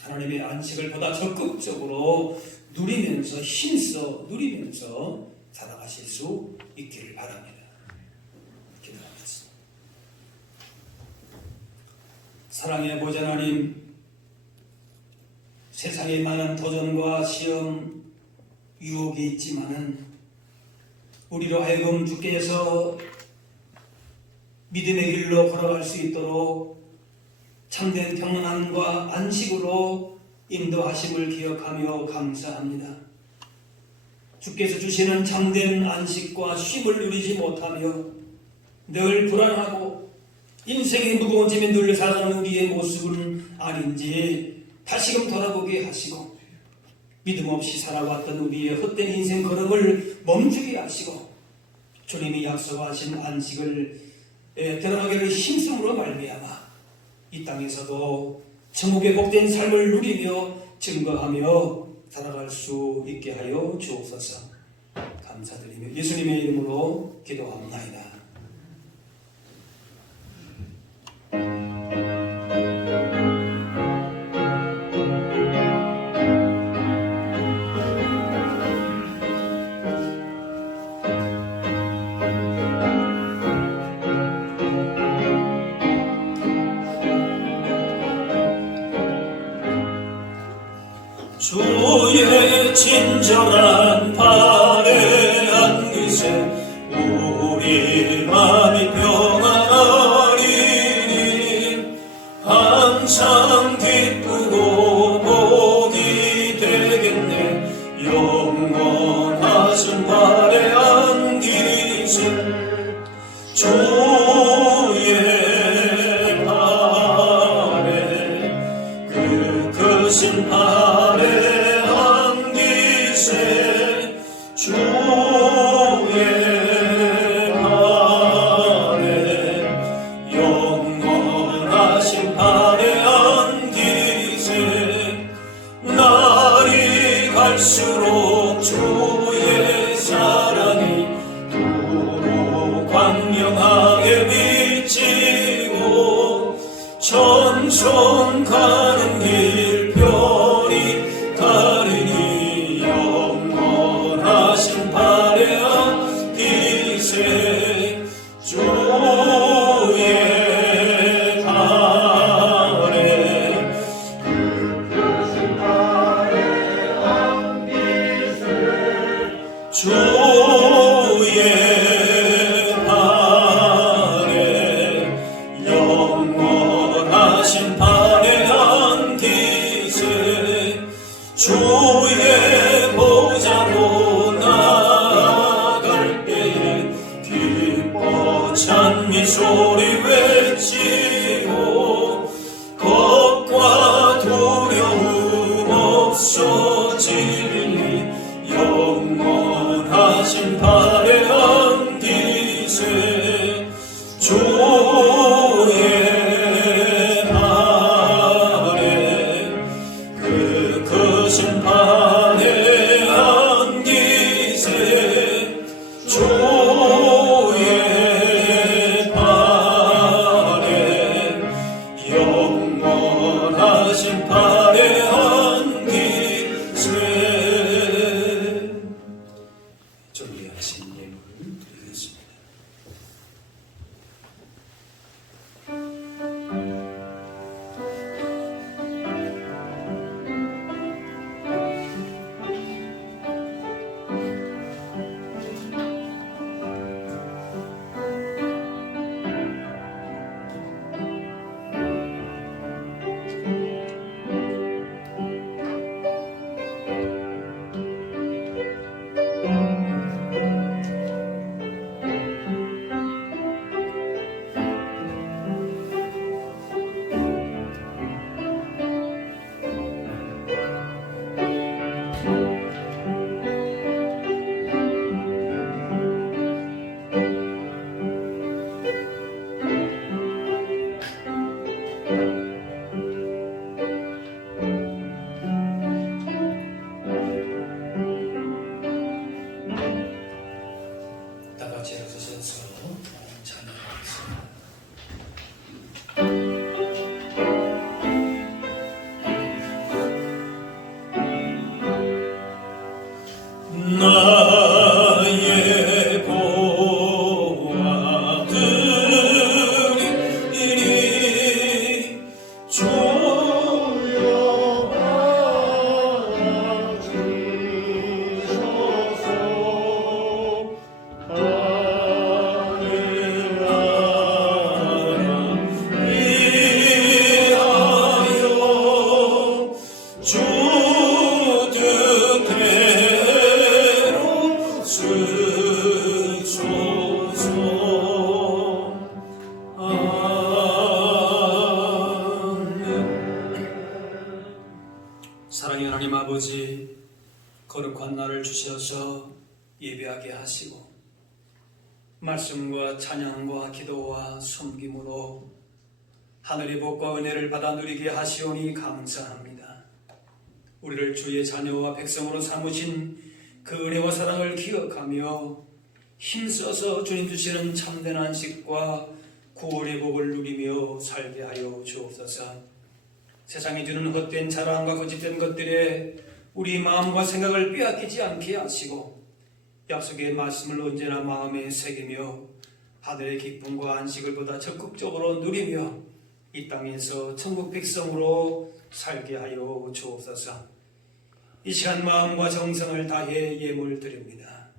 하나님의 안식을 보다 적극적으로 누리면서 힘써 누리면서 살아가실 수 있기를 바랍니다. 기도하겠습니다. 사랑의 보좌 하나님, 세상에 많은 도전과 시험, 유혹이 있지만은 우리로 하여금 주께서 믿음의 길로 걸어갈 수 있도록 참된 평안함과 안식으로 인도하심을 기억하며 감사합니다. 주께서 주시는 참된 안식과 쉼을 누리지 못하며 늘 불안하고 인생의 무거운 짐에 늘 살아가는 우리의 모습은 아닌지 다시금 돌아보게 하시고 믿음 없이 살아왔던 우리의 헛된 인생 걸음을 멈추게 하시고 주님이 약속하신 안식을 들어가기를 힘쓰므로 말미암아 이 땅에서도 천국의 복된 삶을 누리며 증거하며 살아갈 수 있게 하여 주옵소서. 감사드리며 예수님의 이름으로 기도합니다. 주의 친절한 발에 안기세 우리 맘이 평안하리니 항상 기쁘고 복이 되겠네 영원하신 발에 안기세 주의 발에 그 크신 발에 안기세 주의 발에 영원하신 발에 안기세 날이 갈수록 주의 사랑이 두루 광명하게 비치고 천천 가는 길 별이 다르니 영원하신 발에 안기세 주의 발에 크신 발에 안기세 주의 발에 영원하신 발에 안기세 주의 보좌로 나아갈 때에 기뻐 찬미 소리 외치고 겁과 두려움 없어지니 영원하신 발에 안기세 주의 발에 그 크신 발에 안기세 주의 발에 영원하신 발에 안기세 존귀하신 예물 드리겠습니다. 다 같이 일어서셔서 찬양하겠습니다. 나의 보아들이 사랑의 하나님 아버지, 거룩한 날을 주셔서 예배하게 하시고 말씀과 찬양과 기도와 섬김으로 하늘의 복과 은혜를 받아 누리게 하시오니 감사합니다. 우리를 주의 자녀와 백성으로 삼으신 그 은혜와 사랑을 기억하며 힘써서 주님 주시는 참된 안식과 구원의 복을 누리며 살게 하여 주옵소서. 세상이 주는 헛된 자랑과 거짓된 것들에 우리 마음과 생각을 빼앗기지 않게 하시고 약속의 말씀을 언제나 마음에 새기며 하늘의 기쁨과 안식을 보다 적극적으로 누리며 이 땅에서 천국 백성으로 살게 하여 주옵소서. 이 시간 마음과 정성을 다해 예물 드립니다.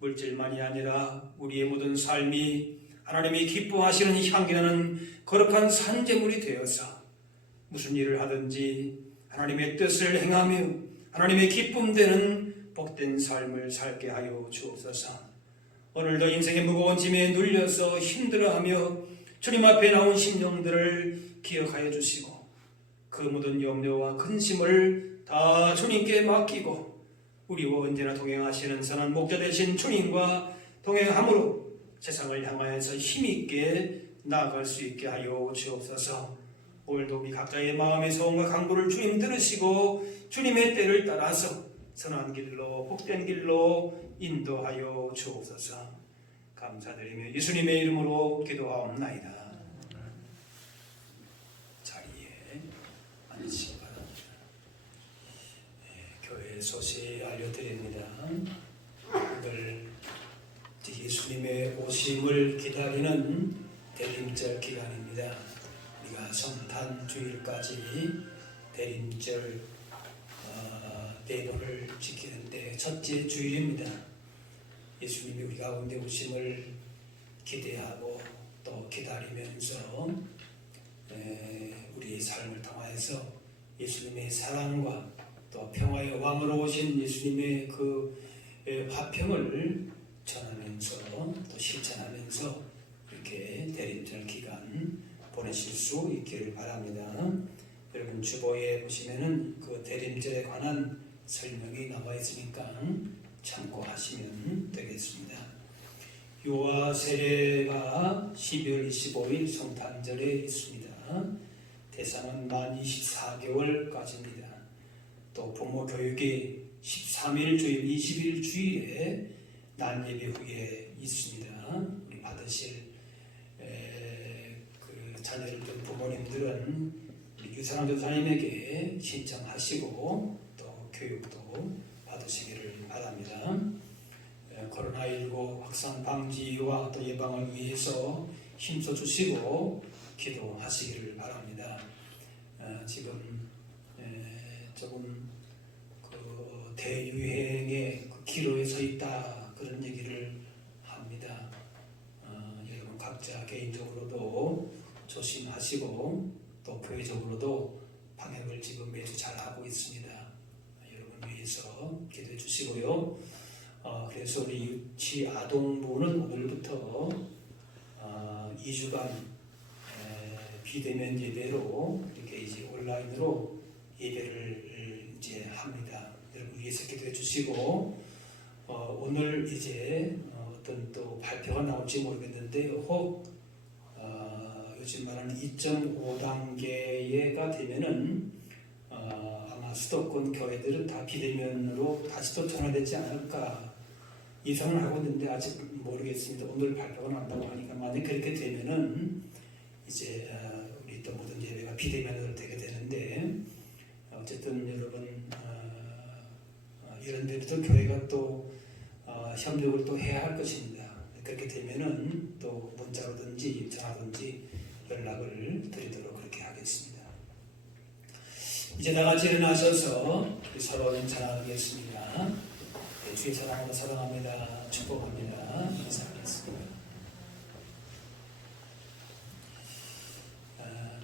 물질만이 아니라 우리의 모든 삶이 하나님이 기뻐하시는 향기나는 거룩한 산재물이 되어서 무슨 일을 하든지 하나님의 뜻을 행하며 하나님의 기쁨 되는 복된 삶을 살게 하여 주옵소서. 오늘도 인생의 무거운 짐에 눌려서 힘들어하며 주님 앞에 나온 심령들을 기억하여 주시고 그 모든 염려와 근심을 다 주님께 맡기고 우리와 언제나 동행하시는 선한 목자 되신 주님과 동행함으로 세상을 향하여서 힘있게 나아갈 수 있게 하여 주옵소서. 오늘도 우리 각자의 마음의 소원과 간구를 주님 들으시고 주님의 때를 따라서 선한 길로 복된 길로 인도하여 주옵소서. 감사드리며 예수님의 이름으로 기도하옵나이다. 자리에 앉으시기 바랍니다. 교회 소식 알려드립니다. 오늘 예수님의 오심을 기다리는 대림절 기간입니다. 우리가 성탄 주일까지 대림절 대보를 지키는데 첫째 주일입니다. 예수님이 우리 가운데 오심을 기대하고 또 기다리면서 우리의 삶을 통하여서 예수님의 사랑과 또 평화의 왕으로 오신 예수님의 그 화평을 전하면서 또 실천하면서 이렇게 대림절 기간 보내실 수 있기를 바랍니다. 여러분 주보에 보시면은 그 대림절에 관한 설명이 나와 있으니까 참고하시면 되겠습니다. 유아 세례가 12월 25일 성탄절에 있습니다. 대상은 만 24개월까지입니다. 또 부모 교육이 13일 주일, 20일 주일에 난예배 후에 있습니다. 우리 받으실 그 자녀를 둔 부모님들은 유상한 전사님에게 신청하시고 또 교육도 받으시기를 바랍니다. 코로나19 확산 방지와 또 예방을 위해서 힘써 주시고 기도하시기를 바랍니다. 지금 조금 그 대유행의 그 기로에 서 있다 그런 얘기를 합니다. 여러분 각자 개인적으로도 조심하시고 또 교회적으로도 방역을 지금 매주 잘 하고 있습니다. 여러분 위해서 기도해 주시고요. 그래서 우리 유치 아동부는 오늘부터 2주간 비대면 예배로 이렇게 이제 온라인으로 예배를 이제 합니다. 여러분 위해서 기도해 주시고 오늘 이제 어떤 또 발표가 나올지 모르겠는데 혹 요즘 말하는 2.5단계가 되면은 아마 수도권 교회들은 다 비대면으로 다시 또 전환되지 않을까 예상을 하고 있는데 아직 모르겠습니다. 오늘 발표가 난다고 하니까 만약 그렇게 되면은 이제 우리 또 모든 예배가 비대면으로 되게 되는데 어쨌든 여러분 이런 데도 교회가 또 협력을 또 해야 할 것입니다. 그렇게 되면은 또 문자로든지 전화든지 연락을 드리도록 그렇게 하겠습니다. 이제 다 같이 일어나셔서 서로 인사하겠습니다. 주의 사랑으로 사랑합니다. 축복합니다. 인사하겠습니다.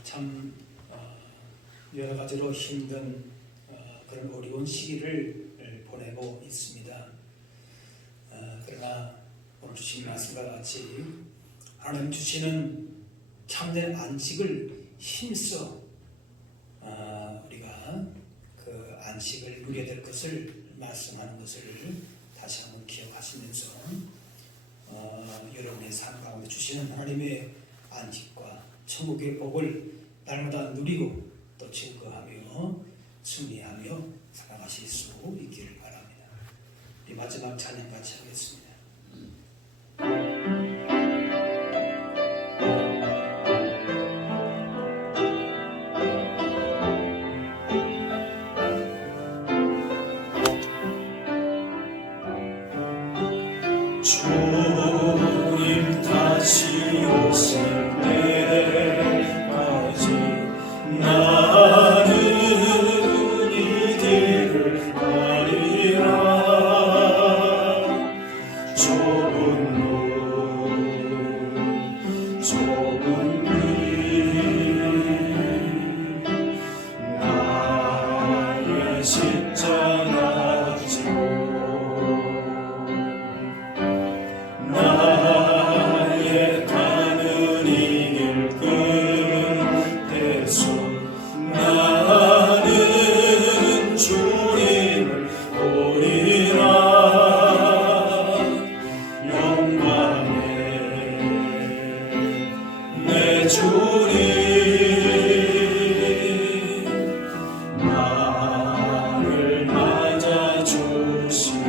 참 여러 가지로 힘든 그런 어려운 시기를 보내고 있습니다. 그러나 오늘 주신 말씀과 같이 하나님 주시는 참된 안식을 힘써 우리가 그 안식을 누려야 될 것을 말씀하는 것을 다시 한번 기억하시면서 여러분의 삶 가운데 주시는 하나님의 안식과 천국의 복을 날마다 누리고 또 증거하며 승리하며 살아가실 수 있기를 바랍니다. 이 마지막 찬양 같이 하겠습니다. 주님 다시 오실 때까지 나는 이 길을 가리라. 좁은 문 좁은 길 나의 십자가 지고 나의 가는 이 길 끝에서 나는 주님을 보리라. 영광의 내 주님 나를 맞아주시니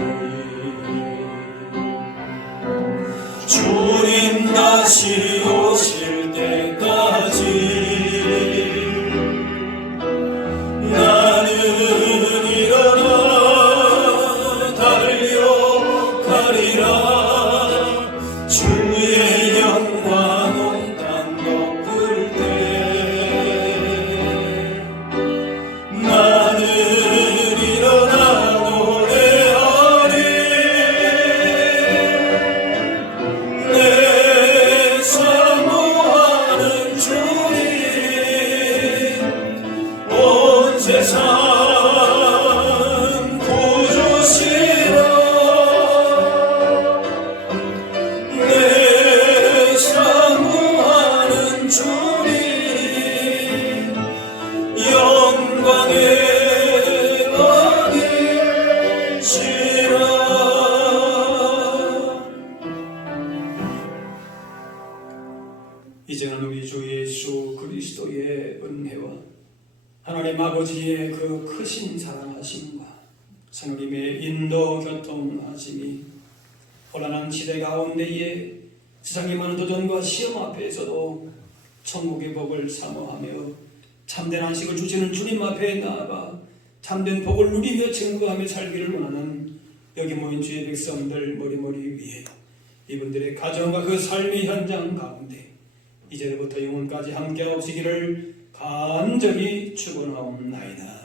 주님 다시 오실 때까지 나는 일어나 달려가리라. 주의 영광 온 땅 덮을 때 나는 일어나 노래하리. 내 사모하는 주님 온 세상 구주시라. 내 사모하는 주님 영광의 왕이시라. 이제는 우리 주 예수 그리스도의 은혜와 하나님 아버지의 그 크신 사랑하심과 성령님의 인도 교통하심이 혼란한 시대 가운데에 세상의 많은 도전과 시험 앞에서도 천국의 복을 사모하며 참된 안식을 주시는 주님 앞에 나아가 참된 복을 누리며 증거하며 살기를 원하는 여기 모인 주의 백성들 머리머리 위에 이분들의 가정과 그 삶의 현장 가운데 이제부터 영원까지 함께하시기를 간절히 축원하옵나이다.